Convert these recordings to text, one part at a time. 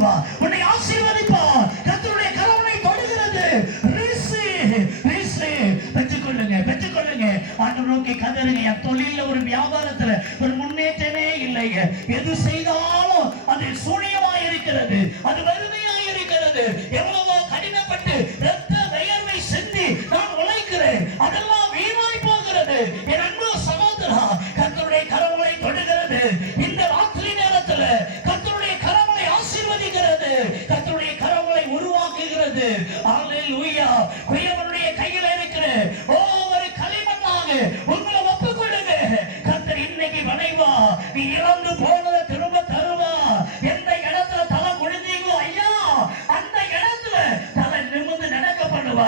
நடத்துவார் உன்னை ஆசீர்வதிப்பார். கத்தருடைய கரவனை தொடுகிறது. பெற்றுக்கொள்ளுங்க பெற்றுக்கொள்ளுங்க. நோக்கி கதறுங்க. என் தொழில ஒரு வியாபாரத்துல ஒரு முன்னேற்றமே இல்லைங்க எது செய்தாலும் அது சூனியமா இருக்கிறது அது வறுமையா இருக்கிறது எவ்வளவோ கடினப்பட்டு ரத்த வியர்வை செஞ்சு நான் உழைக்கிறேன். அதெல்லாம் வீணாய் போகிறது. என் அன்பு சகோதரா கர்த்தருடைய கரங்களை தொடுகிறது. இந்த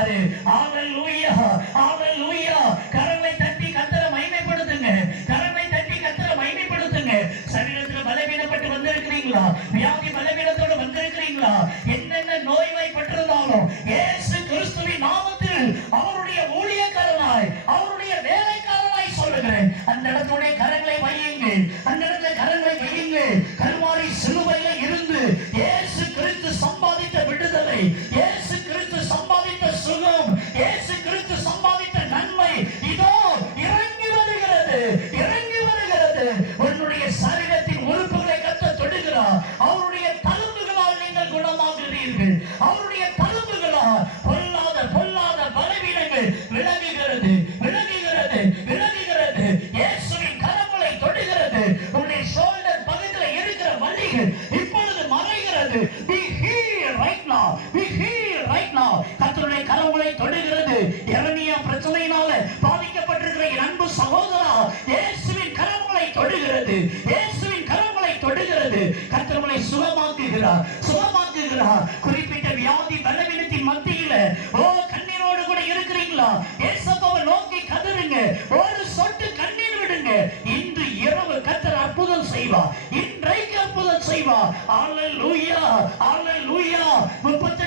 நடக்க பண்ணுவாரு அல்லேலூயா அல்லேலூயா கரங்களை தட்டி கத்தரை மகிமைப்படுத்துங்க. கரங்களை தட்டி கத்தரை மகிமைப்படுத்துங்க. சரீரத்துல பலவீனப்பட்டு வந்திருக்கிறீங்களா? வியாதி பலவீனத்தோடு வந்திருக்கிறீங்களா? என்னென்ன நோய்வாய்ப்பட்டிருந்தாலும் ஏசு கிறிஸ்துவின் நாமத்தில் அவருடைய ஊழியக்காரனாய் அவருடைய வேலைக்காரனாய் சொல்லுகிறேன். அந்த இடத்துடைய கரங்களை வையுங்க. அந்த இடத்துல கரங்களை வையுங்க. கருமாறி சிலுவையில இருந்து ஏசு கிறிஸ்து சம்பாதித்த விடுதலை ஏ குணமாகிறீர்கள் அவருடைய தழும்புகளால் பொல்லாத பொல்லாத பலவீனங்கள் விலகுகிறது விலகுகிறது விலகுகிறது. இயேசுவின் கரங்களை தொடுகிறது. உன்னுடைய ஷோல்டர் பகுதியில் இருக்கிற வலிகள் இப்பொழுது மறைகிறது. Be healed right now. Be healed right now. கர்த்தருடைய கரங்களை தொடுகிறது. எரணியா பிரச்சனையினால பாதிக்கப்பட்டிருக்கிற என் அன்பு சகோதரா இயேசுவின் கரங்களை தொடுகிறது. இயேசுவின் கரங்களை தொடுகிறது. கர்த்தர்களை சுகமாக்குகிறார். சுகமா இருக்கிறீர்களா? குறிப்பிட்ட வியாதி பலவீனத்தின் மத்தியில ஓ கண்ணீரோடு கூட இருக்கிறீங்களா? ஏசப்பாவை நோக்கி கதறுங்க. ஒரு சொட்டு கண்ணீர் விடுங்க. இன்று இரவு கத்தர் அற்புதம் செய்வா இன்றைக்கு அற்புதம் செய்வா அல்லேலூயா அல்லேலூயா. 38 வருஷமாய் வியாதி